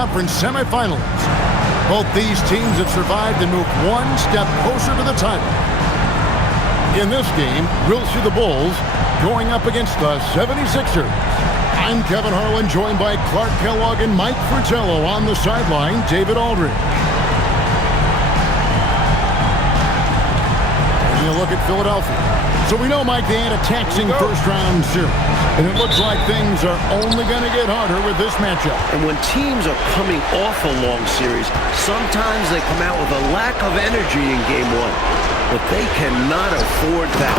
conference semifinals. Both these teams have survived and moved one step closer to the title. In this game, we'll see the Bulls going up against the 76ers. I'm Kevin Harlan, joined by Clark Kellogg and Mike Fratello. On the sideline, David Aldridge. Taking a look at Philadelphia. So we know, Mike, they had a taxing first-round series. And it looks like things are only going to get harder with this matchup. And when teams are coming off a long series, sometimes they come out with a lack of energy in Game 1. But they cannot afford that.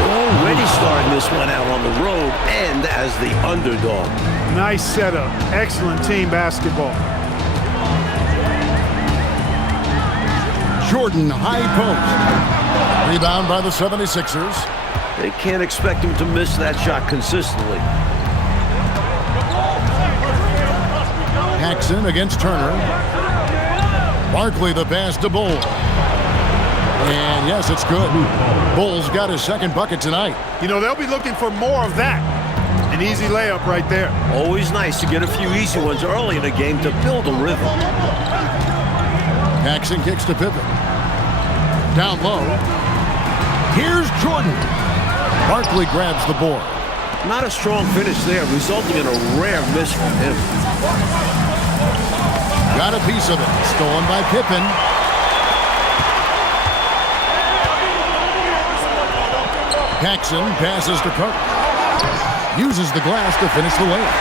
Already starting this one out on the road and as the underdog. Nice setup. Excellent team basketball. Jordan, high post. Rebound by the 76ers. They can't expect him to miss that shot consistently. Paxson against Turner. Barkley the pass to Bull. And yes, it's good. Bull's got his second bucket tonight. You know, they'll be looking for more of that. An easy layup right there. Always nice to get a few easy ones early in a game to build a rhythm. Paxson kicks to Pippen. Down low. Here's Jordan. Barkley grabs the board. Not a strong finish there, resulting in a rare miss from him. Got a piece of it. Stolen by Pippen. Paxson passes to Cartwright. Uses the glass to finish the layup.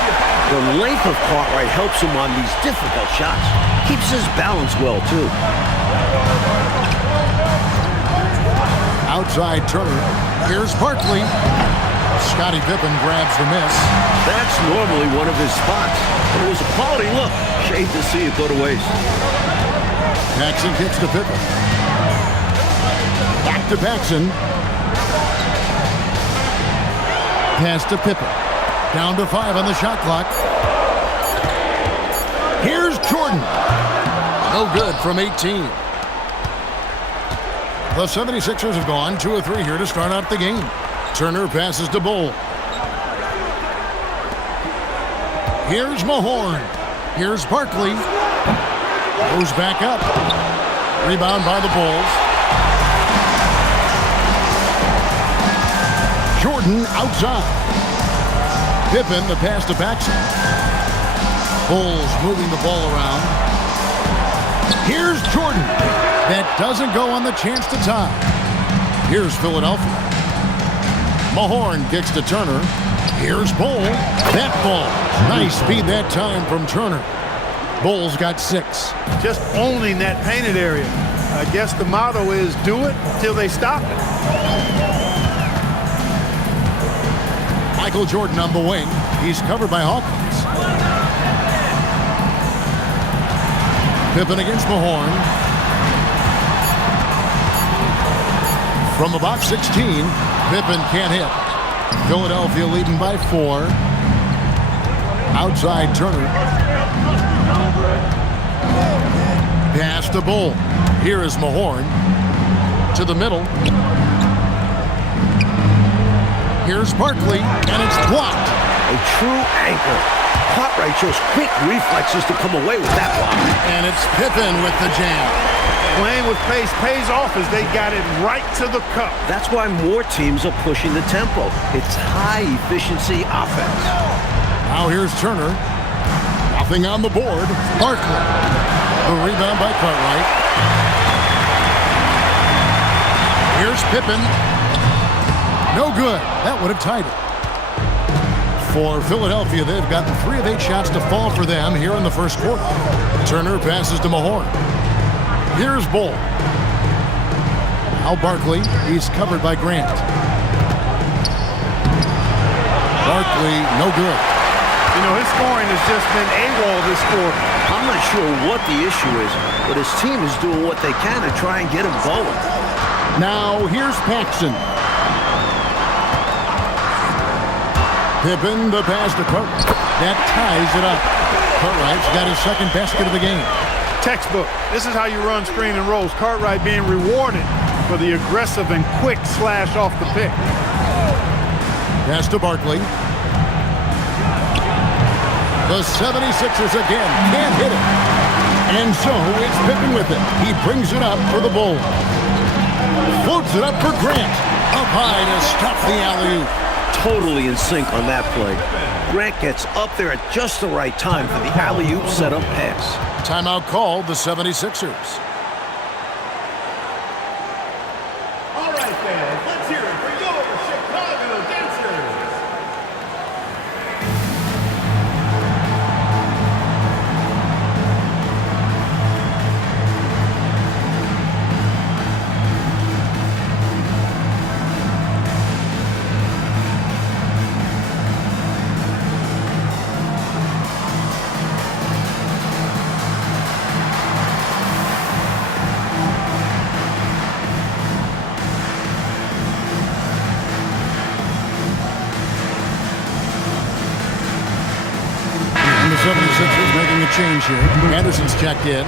The length of Cartwright helps him on these difficult shots. Keeps his balance well, too. Outside Turner. Here's Barkley. Scottie Pippen grabs the miss. That's normally one of his spots. It was a quality look. Shame to see it go to waste. Paxson kicks to Pippen. Back to Paxson. Pass to Pippen. Down to 5 on the shot clock. Here's Jordan. No good from 18. The 76ers have gone 2 of 3 here to start out the game. Turner passes to Bull. Here's Mahorn. Here's Barkley. Goes back up. Rebound by the Bulls. Jordan outside. Pippen the pass to Paxson. Bulls moving the ball around. Here's Jordan. That doesn't go on the chance to tie. Here's Philadelphia. Mahorn kicks to Turner. Here's Bull. That ball. Nice speed that time from Turner. Bulls got 6. Just owning that painted area. I guess the motto is do it till they stop it. Michael Jordan on the wing. He's covered by Hawkins. Pippen against Mahorn. From about 16, Pippen can't hit. Philadelphia leading by 4. Outside Turner. Pass to Bull. Here is Mahorn. To the middle. Here's Barkley, and it's blocked. A true anchor. Cartwright shows quick reflexes to come away with that block. And it's Pippen with the jam. Playing with pace pays off as they got it right to the cup. That's why more teams are pushing the tempo. It's high-efficiency offense. Now here's Turner. Nothing on the board. Barkley. The rebound by Cartwright. Here's Pippen. No good. That would have tied it. For Philadelphia, they've gotten 3 of 8 shots to fall for them here in the first quarter. Turner passes to Mahorn. Here's Bull. Now Barkley. He's covered by Grant. Barkley, no good. You know, his scoring has just been AWOL this quarter. I'm not sure what the issue is, but his team is doing what they can to try and get him going. Now here's Paxson. Pippen, the pass to Cartwright. That ties it up. Cartwright's got his second basket of the game. Textbook. This is how you run screen and rolls. Cartwright being rewarded for the aggressive and quick slash off the pick. Pass to Barkley. The 76ers again can't hit it. And so it's Pippen with it. He brings it up for the Bulls. Floats it up for Grant. Up high to stop the alley-oop. Totally in sync on that play. Grant gets up there at just the right time for the alley-oop setup pass. Timeout called the 76ers. All right, fans, let's hear it for your Chicago dancers. And the 76ers making a change here. Anderson's checked in.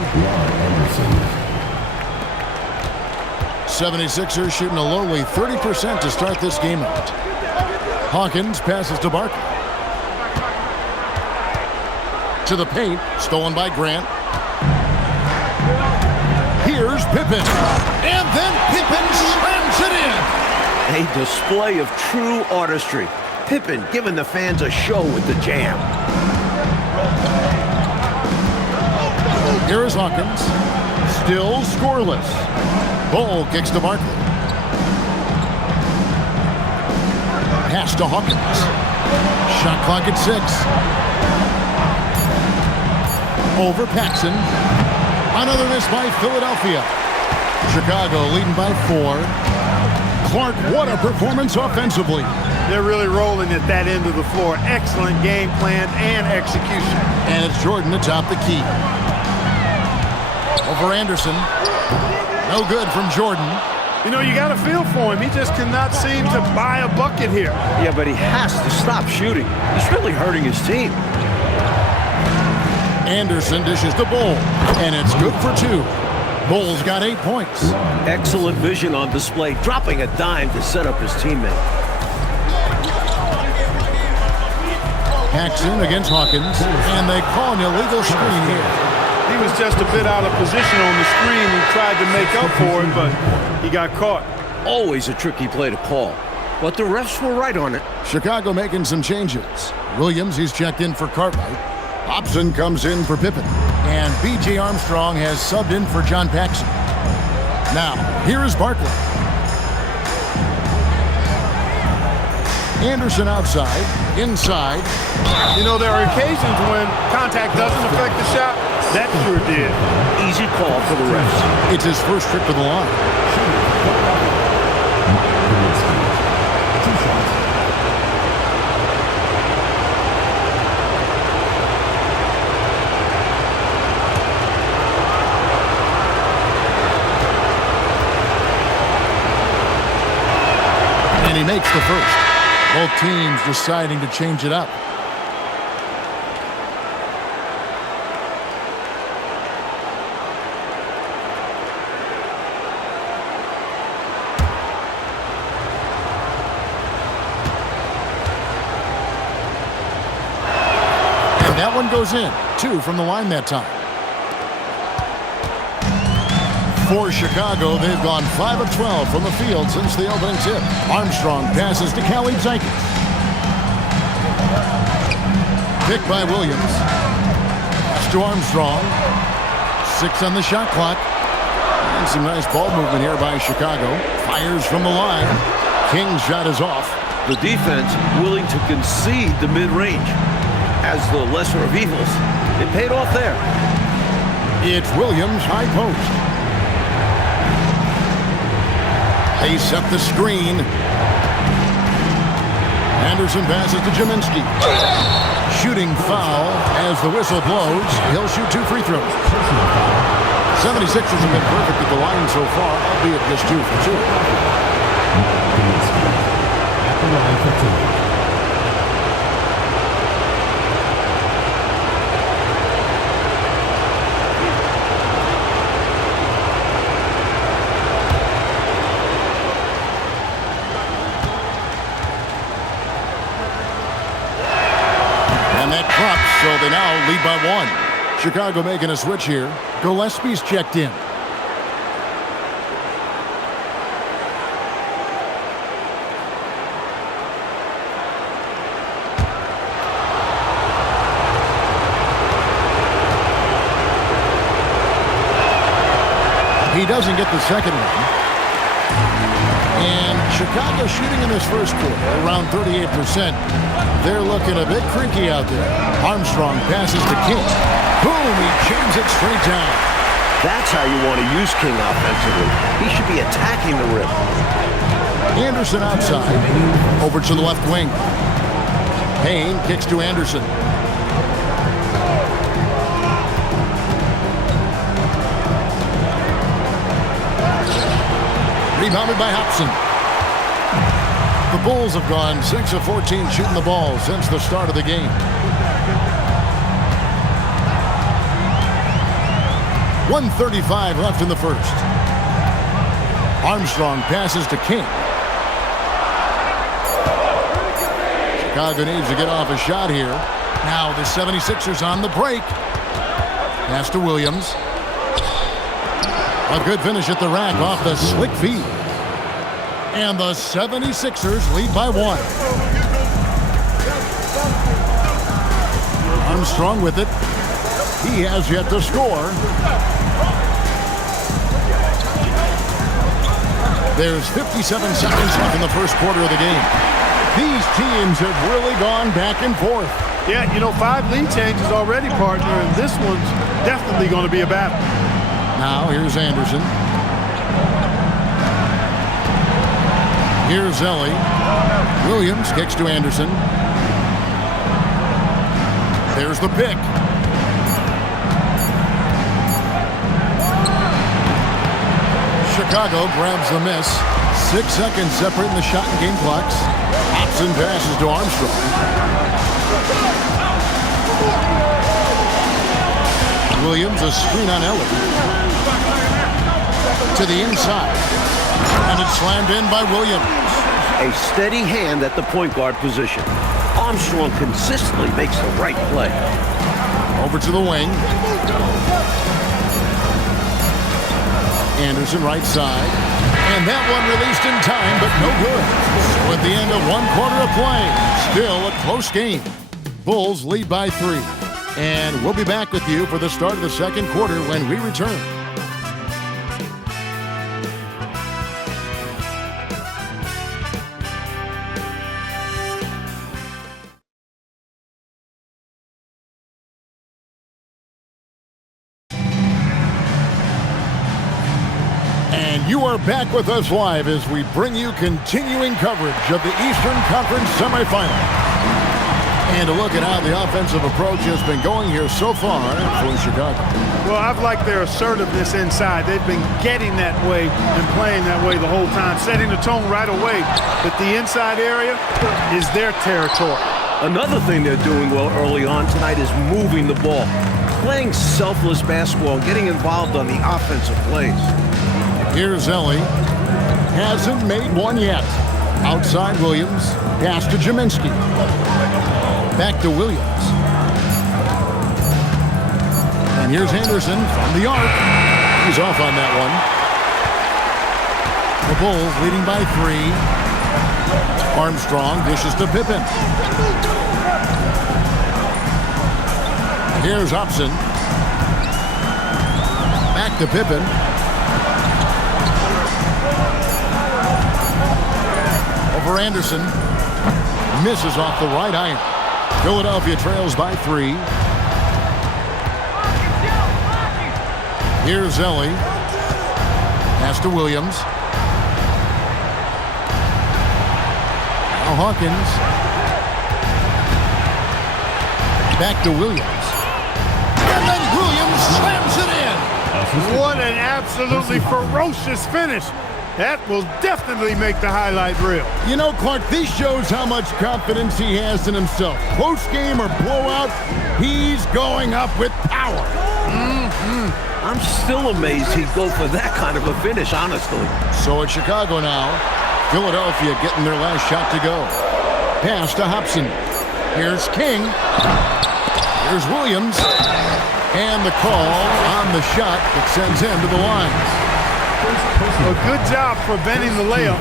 76ers shooting a lowly 30% to start this game out. Hawkins passes to Barkley. To the paint, stolen by Grant. Here's Pippen. And then Pippen slams it in. A display of true artistry. Pippen giving the fans a show with the jam. Here is Hawkins. Still scoreless. Bull kicks to Barkley. Pass to Hawkins. Shot clock at 6. Over Paxson. Another miss by Philadelphia. Chicago leading by 4. Clark, what a performance offensively. They're really rolling at that end of the floor. Excellent game plan and execution. And it's Jordan atop the key. Over Anderson. No good from Jordan. You know, you got to feel for him. He just cannot seem to buy a bucket here. Yeah, but he has to stop shooting. He's really hurting his team. Anderson dishes the Bull. And it's good for 2. Bulls got 8 points. Excellent vision on display, dropping a dime to set up his teammate. Paxson against Hawkins. And they call an illegal screen here. He was just a bit out of position on the screen. He tried to make up for it, but he got caught. Always a tricky play to call, but the refs were right on it. Chicago making some changes. Williams, he's checked in for Cartwright. Hobson comes in for Pippen. And B.J. Armstrong has subbed in for John Paxson. Now, here is Barkley. Anderson outside, inside. You know, there are occasions when contact doesn't affect the shot. That sure did. Easy call for the refs. It's his first trip to the line. And he makes the first. Both teams deciding to change it up. And that one goes in. 2 from the line that time. For Chicago, they've gone 5 of 12 from the field since the opening tip. Armstrong passes to Khalid Zeikis. Picked by Williams. Pass to Armstrong. 6 on the shot clock. And some nice ball movement here by Chicago. Fires from the line. King's shot is off. The defense willing to concede the mid-range. As the lesser of evils, it paid off there. It's Williams, high post. They set the screen. Anderson passes to Gm1. Shooting foul as the whistle blows. He'll shoot 2 free throws. 76ers have been perfect at the line so far, albeit just 2 for 2. At the line for 2. So they now lead by 1. Chicago making a switch here. Gillespie's checked in. He doesn't get the second one. And Chicago shooting in this first quarter around 38%. They're looking a bit creaky out there. Armstrong passes to King. Boom, he jams it straight down. That's how you want to use King offensively. He should be attacking the rim. Anderson outside. Over to the left wing. Payne kicks to Anderson. Rebounded by Hobson. The Bulls have gone 6 of 14 shooting the ball since the start of the game. .135 left in the first. Armstrong passes to King. Chicago needs to get off a shot here. Now the 76ers on the break. Pass to Williams. A good finish at the rack off the slick feed. And the 76ers lead by 1. Armstrong with it. He has yet to score. There's 57 seconds left in the first quarter of the game. These teams have really gone back and forth. Yeah, 5 lead changes already, partner, and this one's definitely going to be a battle. Now, here's Anderson. Here's Ellie. Williams kicks to Anderson. There's the pick. Chicago grabs the miss. 6 seconds separating the shot and game clocks. Hobson passes to Armstrong. Williams, a screen on Ellie. To the inside. And it's slammed in by Williams. A steady hand at the point guard position. Armstrong consistently makes the right play. Over to the wing. Anderson right side. And that one released in time, but no good. So at the end of 1 quarter of play, still a close game. Bulls lead by 3. And we'll be back with you for the start of the second quarter when we return. And you are back with us live as we bring you continuing coverage of the Eastern Conference semifinal. And a look at how the offensive approach has been going here so far for Chicago. Well, I've liked their assertiveness inside. They've been getting that way and playing that way the whole time, setting the tone right away. But the inside area is their territory. Another thing they're doing well early on tonight is moving the ball. Playing selfless basketball and getting involved on the offensive plays. Here's Ellie. Hasn't made one yet. Outside Williams. Pass to Gm1. Back to Williams. And here's Anderson from the arc. He's off on that one. The Bulls leading by 3. Armstrong dishes to Pippen. Here's Hobson. Back to Pippen. Over Anderson. Misses off the right iron. Philadelphia trails by 3. Here's Ellie. Pass to Williams. Now Hawkins. Back to Williams. And then Williams slams it in. What an absolutely ferocious finish. That will definitely make the highlight reel. You know, Clark, this shows how much confidence he has in himself. Close game or blowout, he's going up with power. I'm still amazed he'd go for that kind of a finish, honestly. So it's Chicago now. Philadelphia getting their last shot to go. Pass to Hobson. Here's King. Here's Williams. And the call on the shot that sends him to the line. A good job preventing the layup.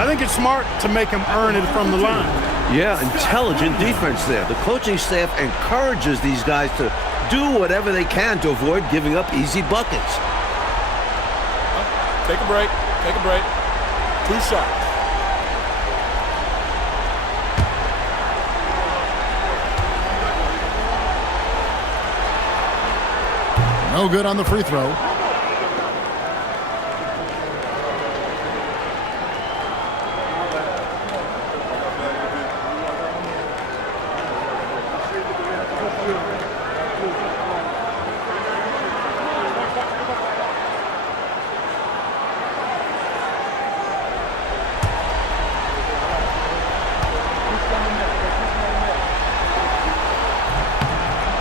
I think it's smart to make him earn it from the line. Yeah, intelligent defense there. The coaching staff encourages these guys to do whatever they can to avoid giving up easy buckets. Take a break. Take a break. 2 shots. No good on the free throw.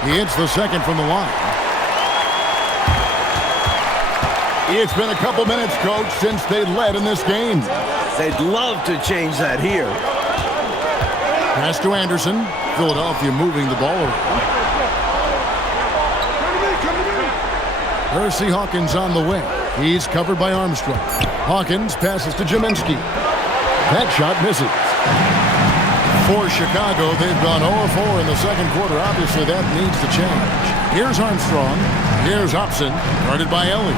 He hits the second from the line. It's been a couple minutes, Coach, since they led in this game. They'd love to change that here. Pass to Anderson. Philadelphia moving the ball around. Percy Hawkins on the wing. He's covered by Armstrong. Hawkins passes to Gm1. That shot misses. For Chicago, they've gone 0-4 in the second quarter. Obviously, that needs to change. Here's Armstrong. Here's Hobson, guarded by Ellie.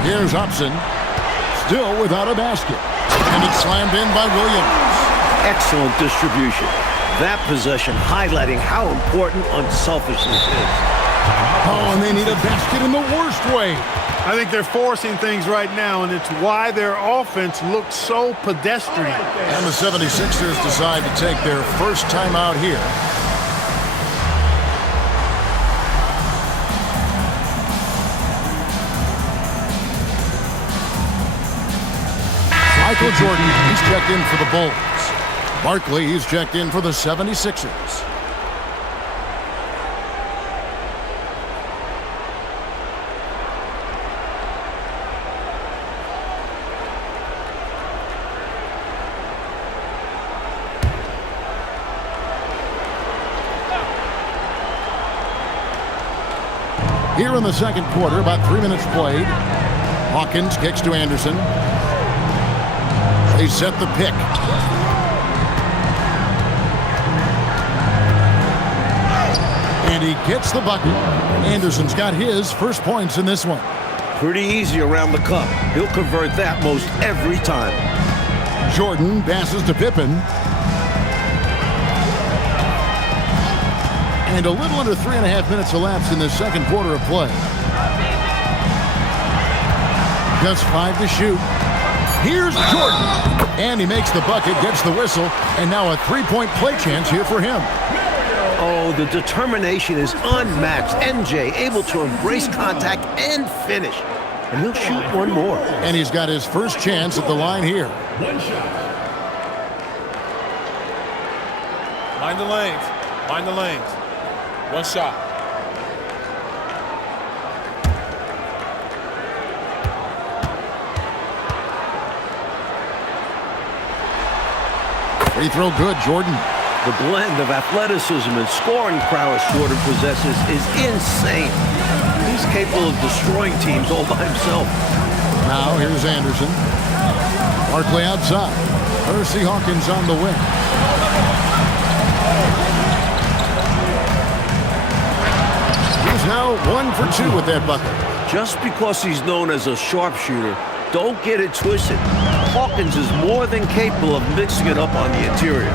Here's Hobson, still without a basket. And it's slammed in by Williams. Excellent distribution. That possession highlighting how important unselfishness is. Oh, and they need a basket in the worst way. I think they're forcing things right now, and it's why their offense looks so pedestrian. And the 76ers decide to take their first time out here. Michael Jordan, he's checked in for the Bulls. Barkley, he's checked in for the 76ers. Here in the second quarter, about 3 minutes played. Hawkins kicks to Anderson. They set the pick. And he gets the bucket. Anderson's got his first points in this one. Pretty easy around the cup. He'll convert that most every time. Jordan passes to Pippen. And a little under 3.5 minutes elapsed in the second quarter of play. Just 5 to shoot. Here's Jordan. And he makes the bucket, gets the whistle, and now a 3-point play chance here for him. Oh, the determination is unmatched. MJ able to embrace contact and finish. And he'll shoot one more. And he's got his first chance at the line here. One shot. Mind the lanes. Mind the lanes. 1 shot. Free throw good, Jordan. The blend of athleticism and scoring prowess Jordan possesses is insane. He's capable of destroying teams all by himself. Now here's Anderson. Barkley outside. Percy Hawkins on the wing. He's now 1 for 2 with that bucket. Just because he's known as a sharpshooter, don't get it twisted. Hawkins is more than capable of mixing it up on the interior.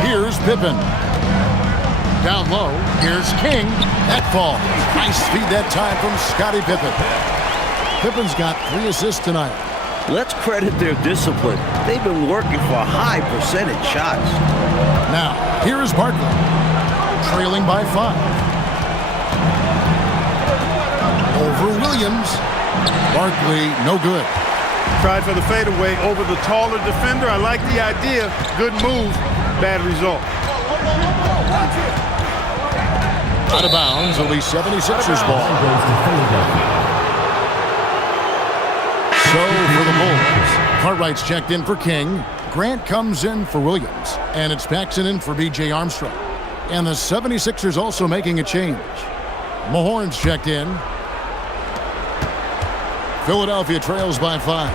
Here's Pippen. Down low, here's King. That falls. Nice feed that time from Scottie Pippen. Pippen's got 3 assists tonight. Let's credit their discipline. They've been working for high percentage shots. Now, here is Barkley. Trailing by 5. Over Williams. Barkley, no good. Tried for the fadeaway over the taller defender. I like the idea. Good move, bad result. Out of bounds, it'll be 76ers ball. So for the Bulls, Cartwright's checked in for King. Grant comes in for Williams, and it's Paxson in for B.J. Armstrong. And the 76ers also making a change. Mahorn's checked in. Philadelphia trails by 5.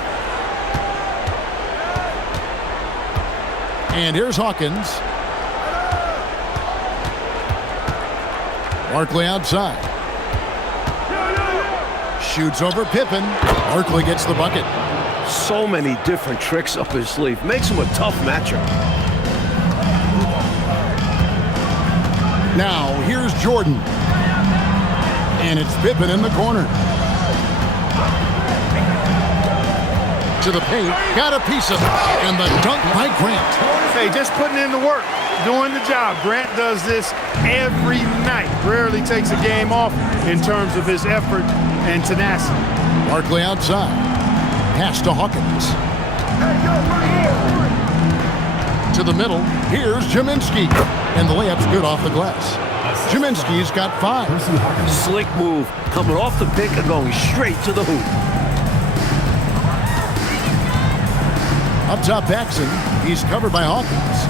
And here's Hawkins. Barkley outside. Shoots over Pippen. Barkley gets the bucket. So many different tricks up his sleeve. Makes him a tough matchup. Now, here's Jordan. And it's Pippen in the corner. To the paint. Got a piece of it. And the dunk by Grant. Hey, just putting in the work. Doing the job. Grant does this every night. Rarely takes a game off in terms of his effort and tenacity. Barkley outside. Pass to Hawkins. To the middle. Here's Gm1. And the layup's good off the glass. Gm1's got 5. Slick move. Coming off the pick and going straight to the hoop. Up top, Paxson. He's covered by Hawkins.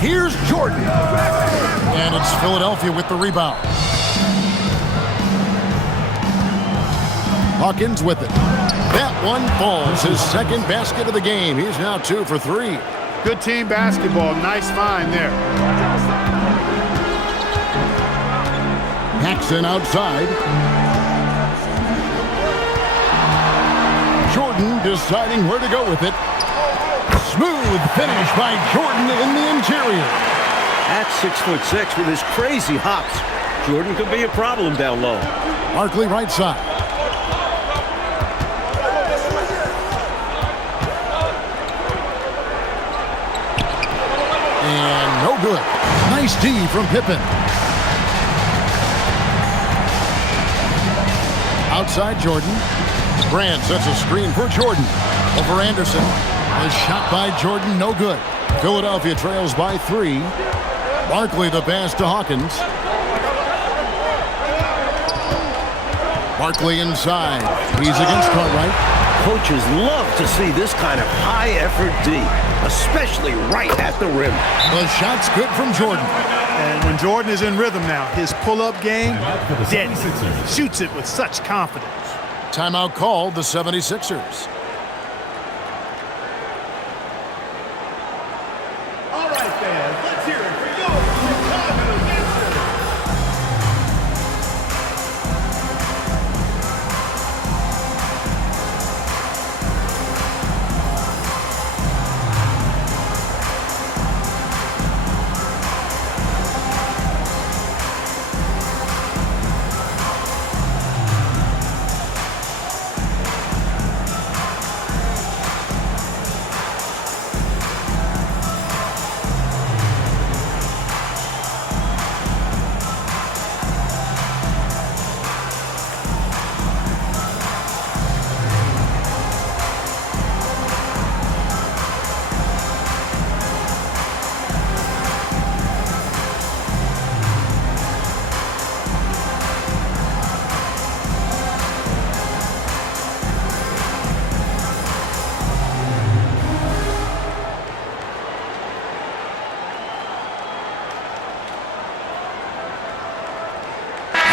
Here's Jordan. And it's Philadelphia with the rebound. Hawkins with it. That one falls. His second basket of the game. He's now 2 for 3. Good team basketball. Nice find there. Paxson outside. Jordan deciding where to go with it. Smooth finish by Jordan in the interior. At 6'6" with his crazy hops, Jordan could be a problem down low. Barkley right side. And no good. Nice D from Pippen. Outside Jordan. Grant sets a screen for Jordan. Over Anderson. A shot by Jordan, no good. Philadelphia trails by 3. Barkley the pass to Hawkins. Barkley inside. He's against Cartwright. Coaches love to see this kind of high-effort D, especially right at the rim. The shot's good from Jordan. And when Jordan is in rhythm now, his pull-up game, deadly. Shoots it with such confidence. Timeout called the 76ers. All right, fans, let's hear it for your Chicago dancers.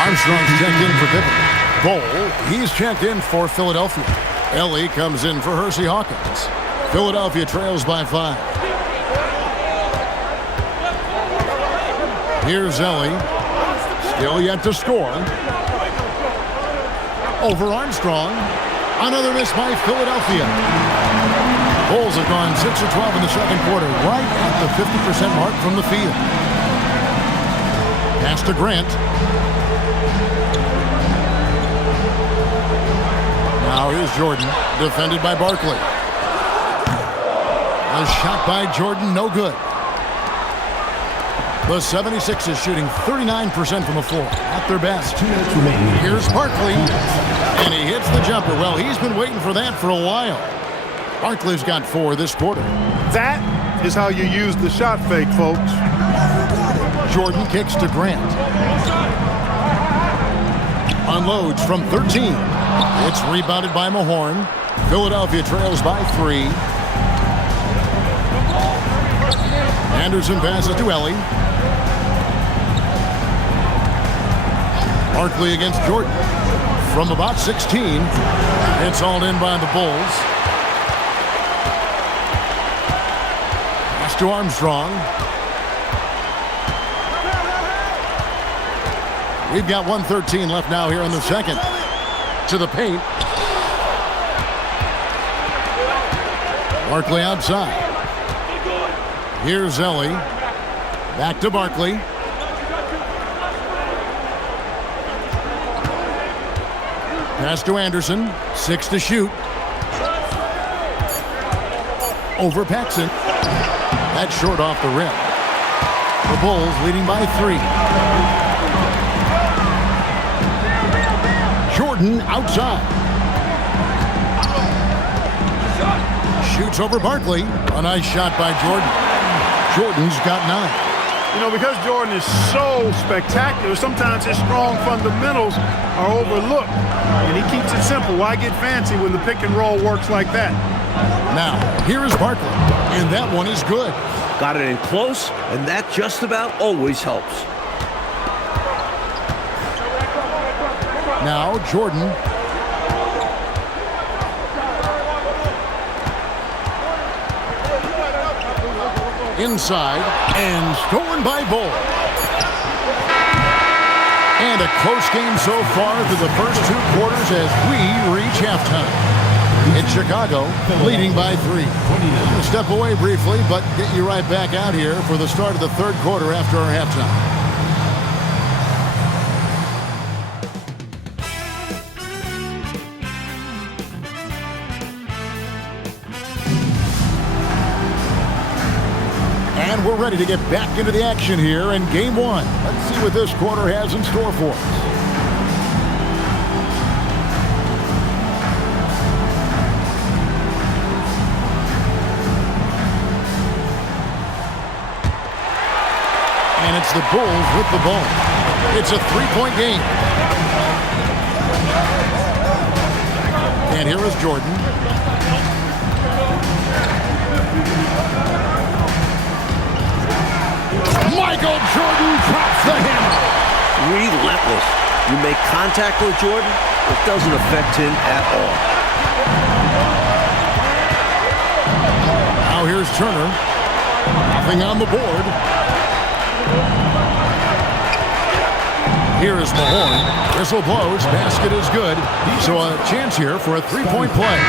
Armstrong's checked in for Pippen. Bowl, he's checked in for Philadelphia. Ellie comes in for Hersey Hawkins. Philadelphia trails by 5. Here's Ellie. Still yet to score. Over Armstrong. Another miss by Philadelphia. Bulls have gone 6 or 12 in the second quarter, right at the 50% mark from the field. Pass to Grant. Now here's Jordan, defended by Barkley. A shot by Jordan, no good. The 76ers shooting 39% from the floor, at their best. Here's Barkley, and he hits the jumper. Well, he's been waiting for that for a while. Barkley's got 4 this quarter. That is how you use the shot fake, folks. Jordan kicks to Grant. Unloads from 13. It's rebounded by Mahorn. Philadelphia trails by 3. Anderson passes to Ellie. Barkley against Jordan. From about 16, it's hauled in by the Bulls. Pass to Armstrong. We've got 1:13 left now here in the second. To the paint. Barkley outside. Here's Ellie. Back to Barkley. Pass to Anderson. 6 to shoot. Over Paxson. That's short off the rim. The Bulls leading by 3. Jordan outside. Shoots over Barkley. A nice shot by Jordan. Jordan's got 9. You know, because Jordan is so spectacular, sometimes his strong fundamentals are overlooked. And he keeps it simple. Why get fancy when the pick and roll works like that? Now, here is Barkley. And that one is good. Got it in close, and that just about always helps. Now, Jordan. Inside, and stolen by Bull. And a close game so far through the first 2 quarters as we reach halftime. It's Chicago leading by 3. We'll step away briefly, but get you right back out here for the start of the third quarter after our halftime. And we're ready to get back into the action here in Game 1. Let's see what this quarter has in store for us. And it's the Bulls with the ball. It's a 3-point game. And here is Jordan. Michael Jordan drops the hammer. Relentless. You make contact with Jordan, it doesn't affect him at all. Now here's Turner. Nothing on the board. Here is Mahorn. Whistle blows. Basket is good. So a chance here for a 3-point play.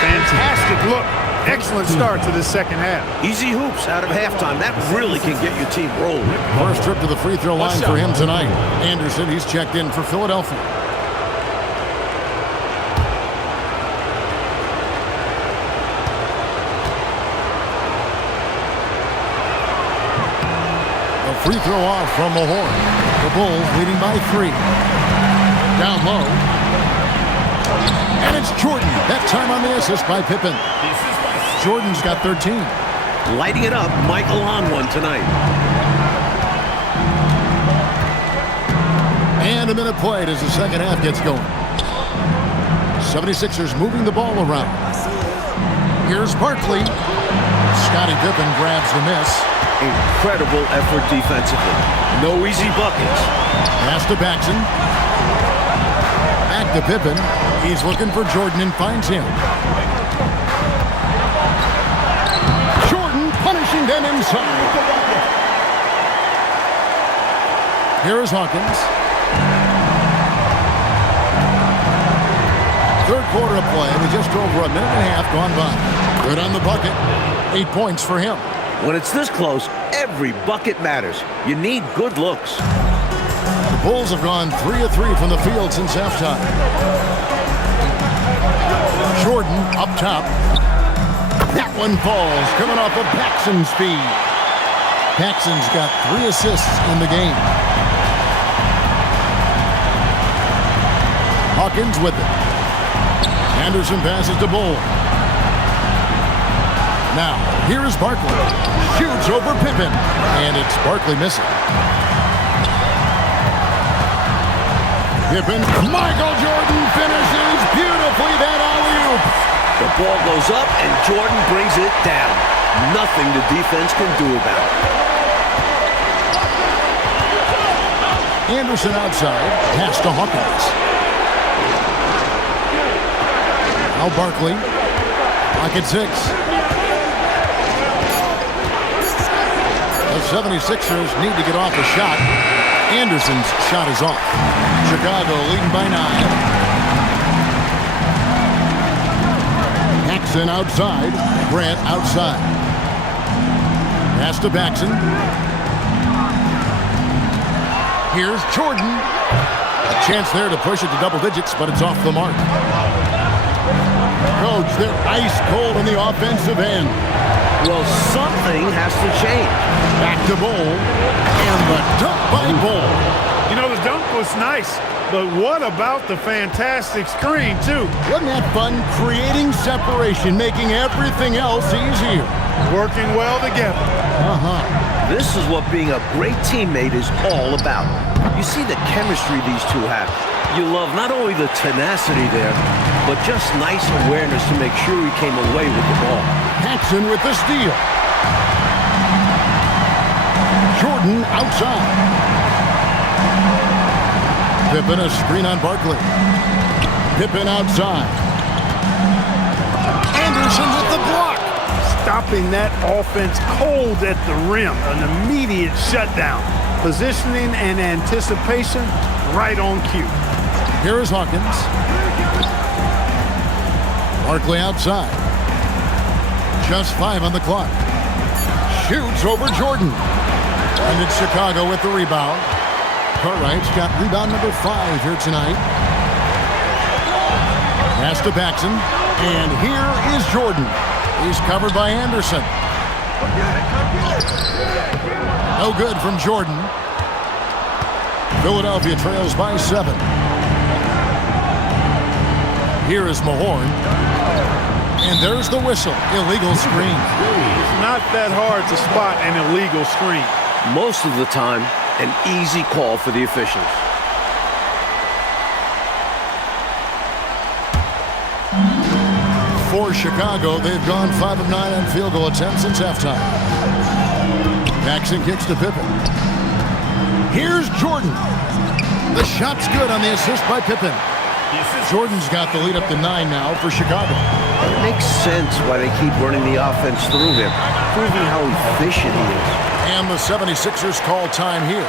Fantastic look. Excellent start to this second half. Easy hoops out of halftime. That really can get your team rolling. First trip to the free throw line for him tonight. Anderson, he's checked in for Philadelphia. A free throw off from Mahorn. The Bulls leading by 3. Down low. And it's Jordan. That time on the assist by Pippen. Jordan's got 13. Lighting it up, Michael on one tonight. And a minute played as the second half gets going. 76ers moving the ball around. Here's Barkley. Scottie Pippen grabs the miss. Incredible effort defensively. No easy buckets. Pass to Paxson. Back to Pippen. He's looking for Jordan and finds him. Punishing them inside. Here is Hawkins. Third quarter of play with just over a minute and a half gone by. Good on the bucket. 8 points for him. When it's this close, every bucket matters. You need good looks. The Bulls have gone 3 of 3 from the field since halftime. Jordan up top. That one falls, coming off of Paxson's speed. Paxson's got 3 assists in the game. Hawkins with it. Anderson passes to Bull. Now, here is Barkley. Shoots over Pippen, and it's Barkley missing. Pippen. Michael Jordan finishes beautifully that alley-oop. The ball goes up, and Jordan brings it down. Nothing the defense can do about it. Anderson outside. Pass to Hawkins. Now Barkley. Lock at 6. The 76ers need to get off a shot. Anderson's shot is off. Chicago leading by 9. Paxson outside. Grant outside. Pass to Paxson. Here's Jordan. A chance there to push it to double digits, but it's off the mark. Coach, they're ice cold on the offensive end. Well, something has to change. Back to Bull. And the dunk by Bull. You know, the dunk was nice, but what about the fantastic screen, too? Wasn't that fun? Creating separation, making everything else easier. Working well together. This is what being a great teammate is all about. You see the chemistry these two have. You love not only the tenacity there, but just nice awareness to make sure he came away with the ball. Paxson with the steal. Jordan outside. Pippen a screen on Barkley. Pippen outside. Anderson with the block. Stopping that offense cold at the rim. An immediate shutdown. Positioning and anticipation right on cue. Here is Hawkins. Barkley outside. Just 5 on the clock. Shoots over Jordan. And it's Chicago with the rebound. Cartwright's got rebound number 5 here tonight. Pass to Paxson. And here is Jordan. He's covered by Anderson. No good from Jordan. Philadelphia trails by 7. Here is Mahorn. And there's the whistle. Illegal screen. It's not that hard to spot an illegal screen. Most of the time, an easy call for the officials. For Chicago, they've gone 5 of 9 on field goal attempts since halftime. Paxson kicks to Pippen. Here's Jordan. The shot's good on the assist by Pippen. Jordan's got the lead up to 9 now for Chicago. It makes sense why they keep running the offense through him, proving how efficient he is. And the 76ers call time here.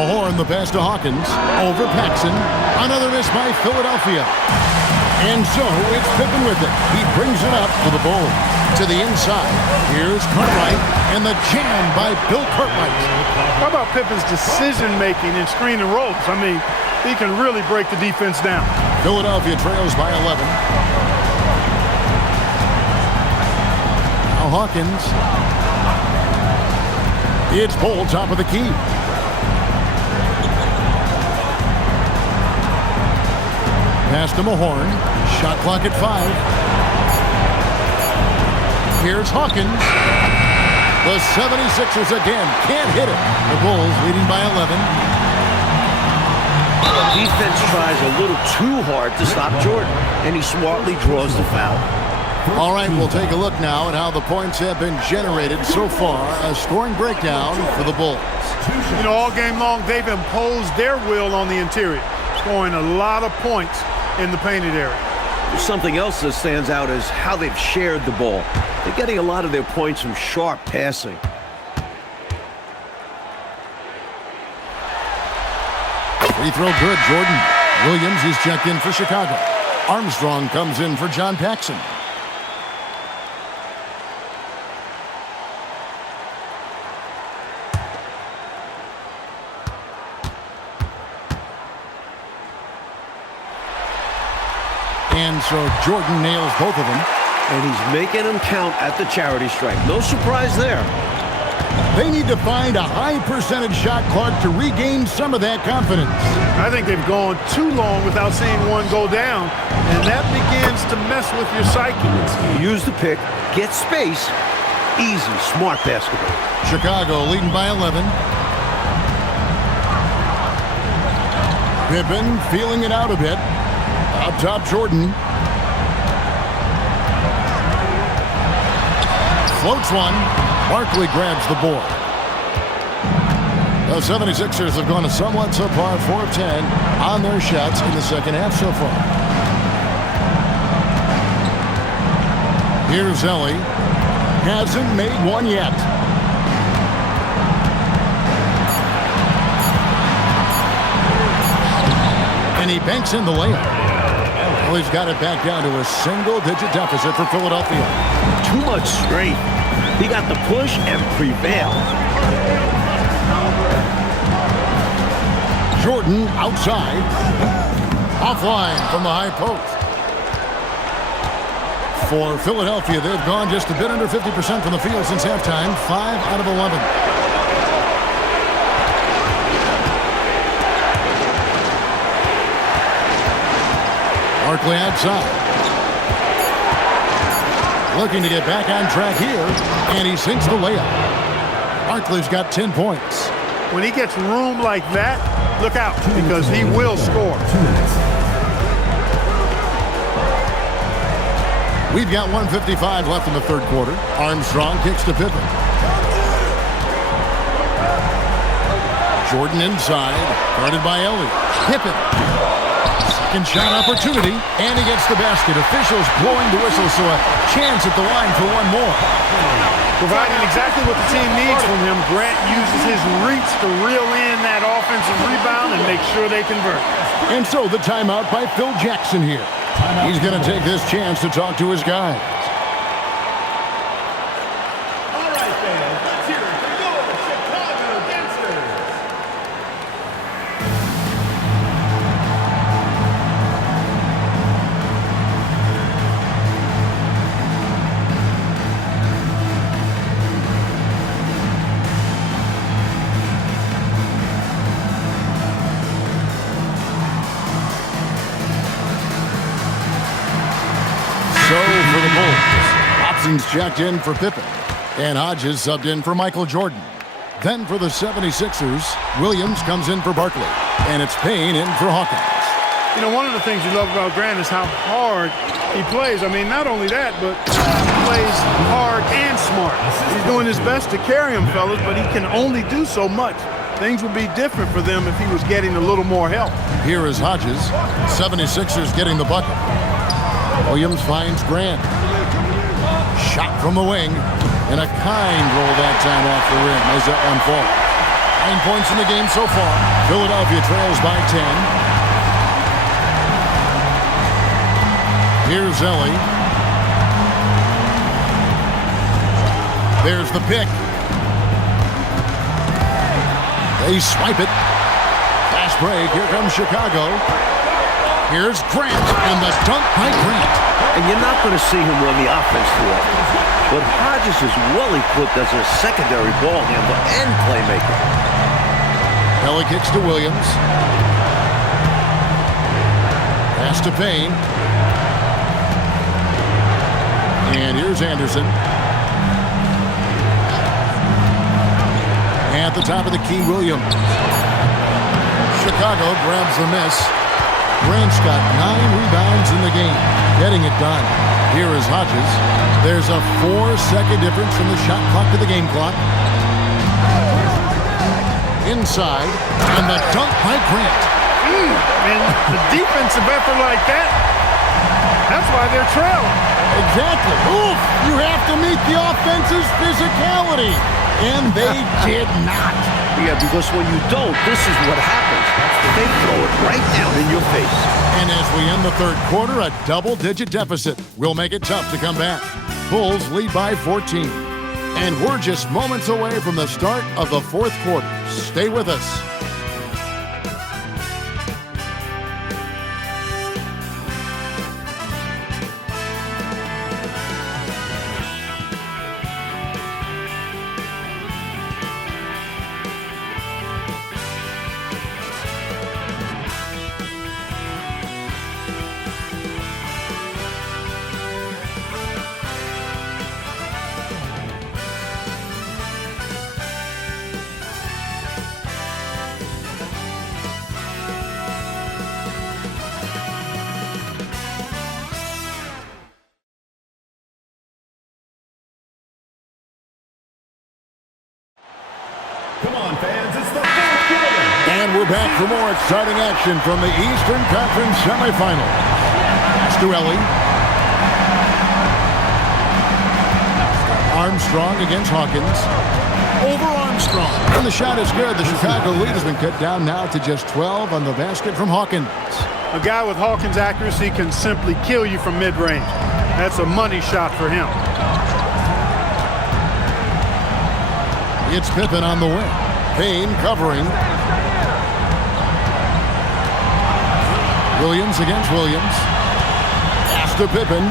Mahorn, the pass to Hawkins. Over Paxson. Another miss by Philadelphia. And so it's Pippen with it. He brings it up for the Bulls. To the inside. Here's Cartwright. And the jam by Bill Cartwright. How about Pippen's decision-making in screen and rolls? I mean, he can really break the defense down. Philadelphia trails by 11. Now Hawkins. It's Bull, top of the key. Pass to Mahorn. Shot clock at 5. Here's Hawkins. The 76ers again can't hit it. The Bulls leading by 11. The defense tries a little too hard to stop Jordan, and he smartly draws the foul. All right, we'll take a look now at how the points have been generated so far. A scoring breakdown for the Bulls. You know, all game long, they've imposed their will on the interior, scoring a lot of points in the painted area. Something else that stands out is how they've shared the ball. They're getting a lot of their points from sharp passing. Free throw good, Jordan. Williams is checked in for Chicago. Armstrong comes in for John Paxson. And so Jordan nails both of them. And he's making them count at the charity stripe. No surprise there. They need to find a high percentage shot, Clark, to regain some of that confidence. I think they've gone too long without seeing one go down, and that begins to mess with your psyche. Use the pick, get space. Easy, smart basketball. Chicago leading by 11. Pippen feeling it out a bit. Up top, Jordan. Floats one. Barkley grabs the board. The 76ers have gone a somewhat subpar 4 of 10 on their shots in the second half so far. Here's Ellie. Hasn't made one yet. And he banks in the layup. Well, he's got it back down to a single-digit deficit for Philadelphia. Too much strength. He got the push and prevailed. Jordan outside. Offline from the high post. For Philadelphia, they've gone just a bit under 50% from the field since halftime. 5 out of 11. Barkley outside. Looking to get back on track here, and he sinks the layup. Barkley's got 10 points. When he gets room like that, look out, because he will score. We've got 1:55 left in the third quarter. Armstrong kicks to Pippen. Jordan inside, guarded by Ellie. Pippen. Second shot opportunity, and he gets the basket. Officials blowing the whistle, so a chance at the line for one more. Providing exactly what the team needs from him, Grant uses his reach to reel in that offensive rebound and make sure they convert. And so the timeout by Phil Jackson here. He's going to take this chance to talk to his guys. All right, fans, let's hear it for your Chicago dancers. So for the Bulls, Hobson's checked in for Pippen, and Hodges subbed in for Michael Jordan. Then for the 76ers, Williams comes in for Barkley, and it's Payne in for Hawkins. You know, one of the things you love about Grant is how hard he plays. I mean, not only that, but he plays hard and smart. He's doing his best to carry him, fellas, but he can only do so much. Things would be different for them if he was getting a little more help. Here is Hodges. 76ers getting the bucket. Williams finds Grant. Shot from the wing. And a kind roll that time off the rim as that one falls. 9 points in the game so far. Philadelphia trails by 10. Here's Ellie. There's the pick. They swipe it. Fast break. Here comes Chicago. Here's Grant and the dunk by Grant. And you're not going to see him run the offense too often. But Hodges is well equipped as a secondary ball handler and playmaker. Ellie kicks to Williams. Pass to Payne. And here's Anderson. At the top of the key, Williams. Chicago grabs the miss. Grant's got 9 rebounds in the game, getting it done. Here is Hodges. There's a 4-second difference from the shot clock to the game clock. Inside, and the dunk by Grant. And the defensive effort like that, that's why they're trailing. Exactly. Oof! You have to meet the offense's physicality. And they did not. Yeah, because when you don't, this is what happens. They throw it right down in your face. And as we end the third quarter, a double-digit deficit will make it tough to come back. Bulls lead by 14. And we're just moments away from the start of the fourth quarter. Stay with us. Come on, fans, it's the fourth quarter. And we're back for more exciting action from the Eastern Conference semifinal. Ellie. Armstrong against Hawkins. Over Armstrong. And the shot is good. The Chicago lead has been cut down now to just 12 on the basket from Hawkins. A guy with Hawkins' accuracy can simply kill you from mid-range. That's a money shot for him. It's Pippen on the wing. Payne covering. Williams against Williams. Pass to Pippen.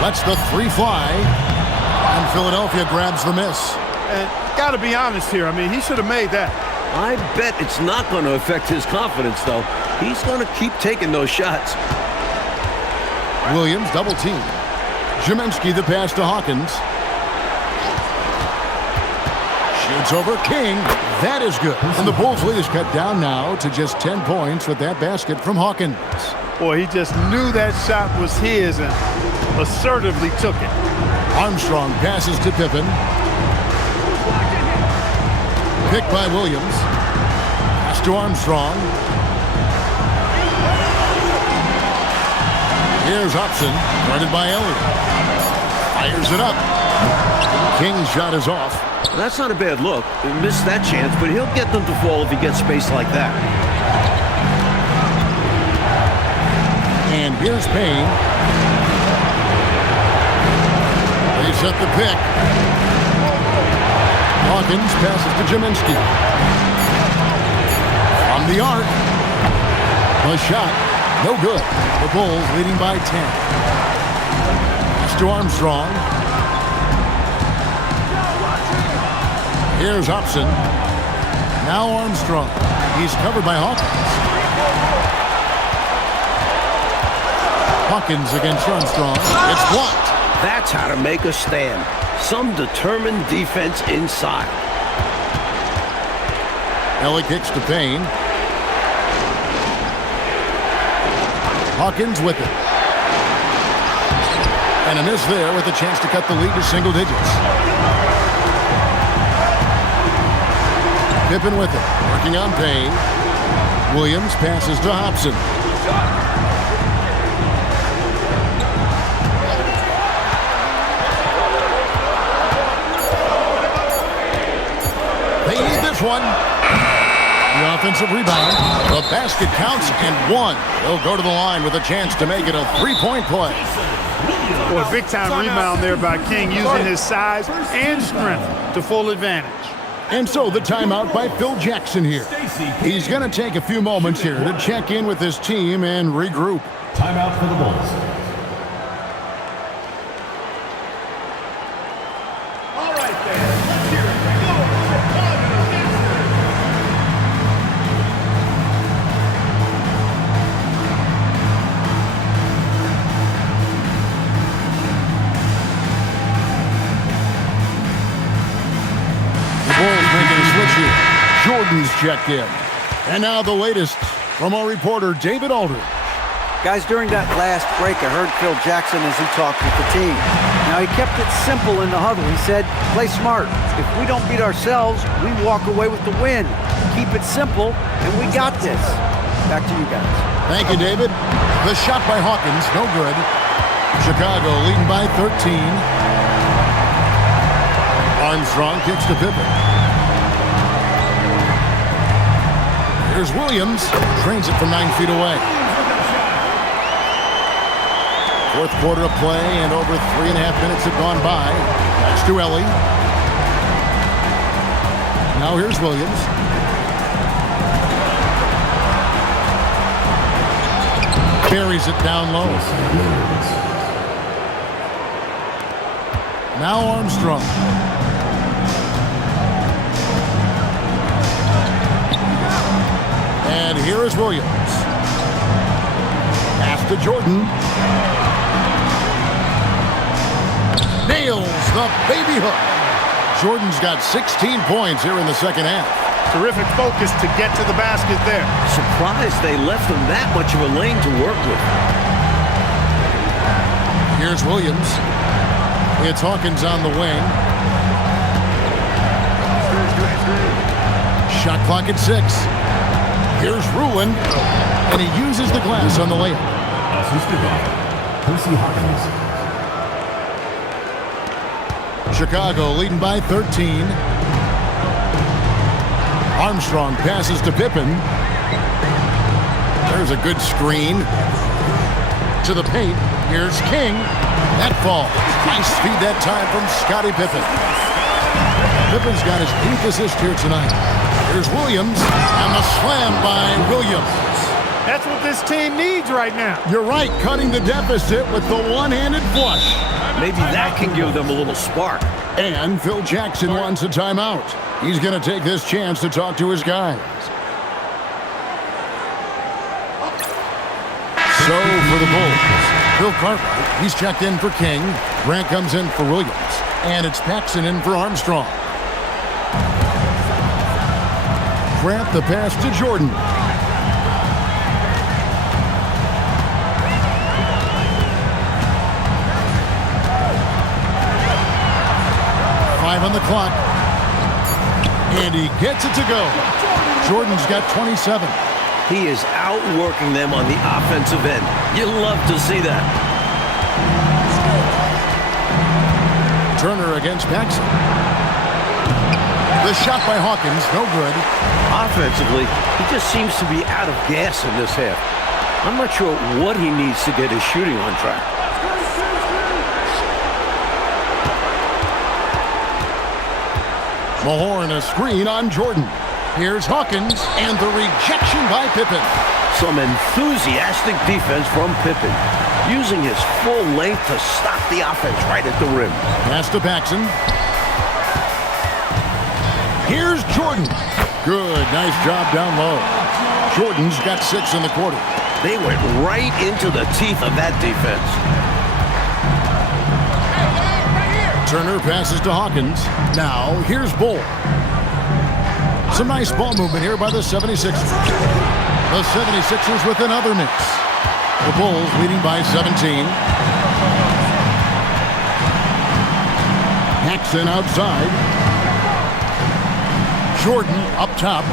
Lets the three fly. And Philadelphia grabs the miss. And got to be honest here. I mean, he should have made that. I bet it's not going to affect his confidence, though. He's going to keep taking those shots. Williams double team. Gm1 the pass to Hawkins. Shoots over King. That is good. And the Bulls lead is cut down now to just 10 points with that basket from Hawkins. Boy, he just knew that shot was his and assertively took it. Armstrong passes to Pippen. Picked by Williams. Pass to Armstrong. Here's Upson, guarded by Elliott. Fires it up. King's shot is off. That's not a bad look. He missed that chance, but he'll get them to fall if he gets space like that. And here's Payne. They set the pick. Hawkins passes to Gm1. From the arc. The shot. No good. The Bulls leading by 10. Pass to Armstrong. Here's Upson. Now Armstrong. He's covered by Hawkins. Hawkins against Armstrong. It's blocked. That's how to make a stand. Some determined defense inside. Ellie kicks to Payne. Hawkins with it. And a miss there with a chance to cut the lead to single digits. Pippen with it. Working on Payne. Williams passes to Hobson. They need this one. The offensive rebound. The basket counts and one. They'll go to the line with a chance to make it a three-point play. Boy, big-time rebound there by King, using his size and strength to full advantage. And so the timeout by Phil Jackson here. He's going to take a few moments here to check in with his team and regroup. Timeout for the Bulls. All right, fans, let's hear it for your Chicago Dancers. The Bulls making a switch here. Jordan's checked in. And now the latest from our reporter, David Aldridge. Guys, during that last break, I heard Phil Jackson as he talked with the team. Now, he kept it simple in the huddle. He said, play smart. If we don't beat ourselves, we walk away with the win. Keep it simple, and we got this. Back to you guys. Thank you, David. The shot by Hawkins, no good. Chicago leading by 13. Armstrong kicks to Pippen. Here's Williams. Trains it from 9 feet away. Fourth quarter of play, and over 3.5 minutes have gone by. That's to Ellie. Now here's Williams. Carries it down low. Now Armstrong. And here is Williams. Pass to Jordan. Nails the baby hook. Jordan's got 16 points here in the second half. Terrific focus to get to the basket there. Surprised they left him that much of a lane to work with. Here's Williams. It's Hawkins on the wing. Shot clock at 6. Here's Ruin, and he uses the glass on the layup. Chicago leading by 13. Armstrong passes to Pippen. There's a good screen. To the paint. Here's King. That falls. Nice feed that time from Scottie Pippen. Pippen's got his 8th assist here tonight. Here's Williams. And the slam by Williams. That's what this team needs right now. You're right, cutting the deficit with the one-handed flush. Maybe that can give them a little spark. And Phil Jackson wants a timeout. He's going to take this chance to talk to his guys. So for the Bulls, Bill Cartwright, he's checked in for King. Grant comes in for Williams. And it's Paxson in for Armstrong. Grant the pass to Jordan. On the clock, and he gets it to go. Jordan's got 27. He is outworking them on the offensive end. You love to see that. Turner against Paxson. The shot by Hawkins, no good. Offensively, he just seems to be out of gas in this half. I'm not sure what he needs to get his shooting on track. Mahorn a screen on Jordan. Here's Hawkins, and the rejection by Pippen. Some enthusiastic defense from Pippen, using his full length to stop the offense right at the rim. Pass to Paxson. Here's Jordan. Good, nice job down low. Jordan's got 6 in the quarter. They went right into the teeth of that defense. Turner passes to Hawkins. Now, here's Bull. Some nice ball movement here by the 76ers. The 76ers with another miss. The Bulls leading by 17. Paxson outside. Jordan up top.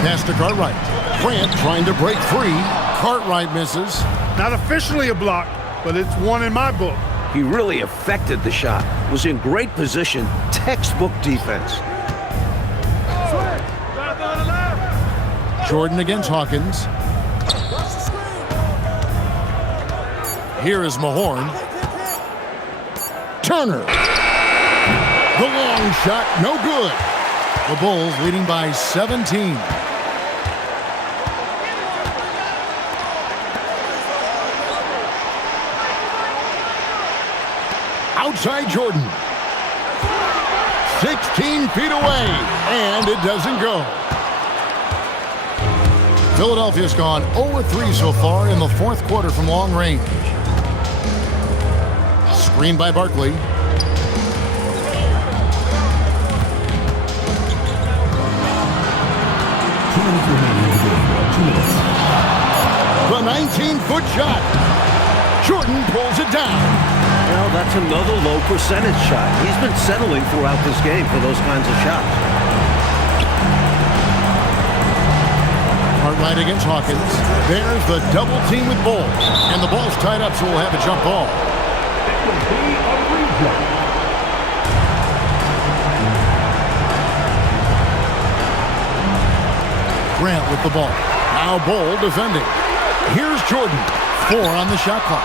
Pass to Cartwright. Grant trying to break free. Cartwright misses. Not officially a block, but it's one in my book. He really affected the shot. Was in great position. Textbook defense. Jordan against Hawkins. Here is Mahorn. Turner. The long shot, no good. The Bulls leading by 17. Outside Jordan. 16 feet away, and it doesn't go. Philadelphia's gone 0-3 so far in the 4th quarter from long range. Screen by Barkley. The 19-foot shot. Jordan pulls it down. Well, that's another low percentage shot. He's been settling throughout this game for those kinds of shots. Cartwright against Hawkins. There's the double team with Bull. And the ball's tied up, so we'll have a jump ball. Grant with the ball. Now Bull defending. Here's Jordan. 4 on the shot clock.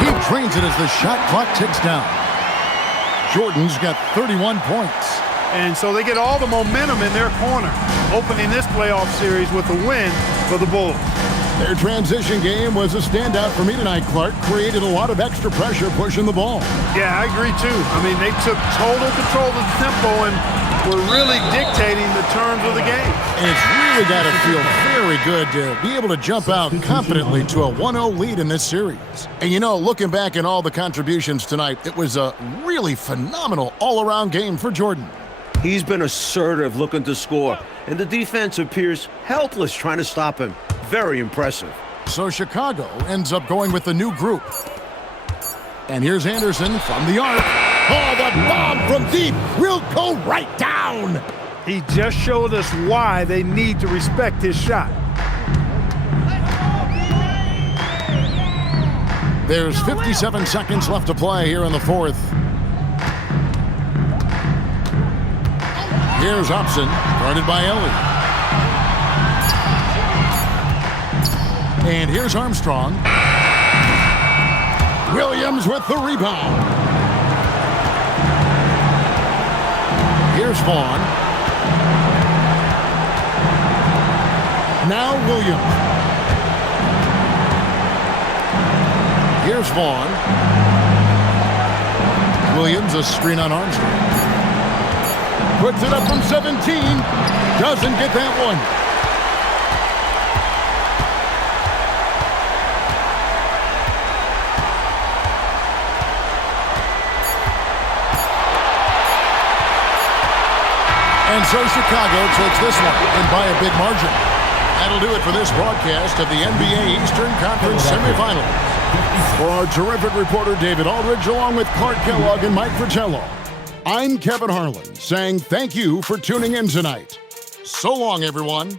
He drains it as the shot clock ticks down. Jordan's got 31 points. And so they get all the momentum in their corner, opening this playoff series with a win for the Bulls. Their transition game was a standout for me tonight, Clark. Created a lot of extra pressure pushing the ball. Yeah, I agree, too. I mean, they took total control of the tempo and were really dictating the terms of the game. And it's really got to feel very good to be able to jump out confidently to a 1-0 lead in this series. And, you know, looking back at all the contributions tonight, it was a really phenomenal all-around game for Jordan. He's been assertive looking to score, and the defense appears helpless trying to stop him. Very impressive. So Chicago ends up going with the new group. And here's Anderson from the arc. Oh, the bomb from deep will go right down. He just showed us why they need to respect his shot. There's 57 seconds left to play here in the fourth. Here's Upson, guarded by Ellie. And here's Armstrong. Williams with the rebound. Here's Vaughn. Now Williams. Here's Vaughn. Williams, a screen on Armstrong. Puts it up from 17. Doesn't get that one. And so Chicago takes this one, and by a big margin. That'll do it for this broadcast of the NBA Eastern Conference semifinals. For our terrific reporter David Aldridge, along with Clark Kellogg and Mike Fratello, I'm Kevin Harlan, saying thank you for tuning in tonight. So long, everyone.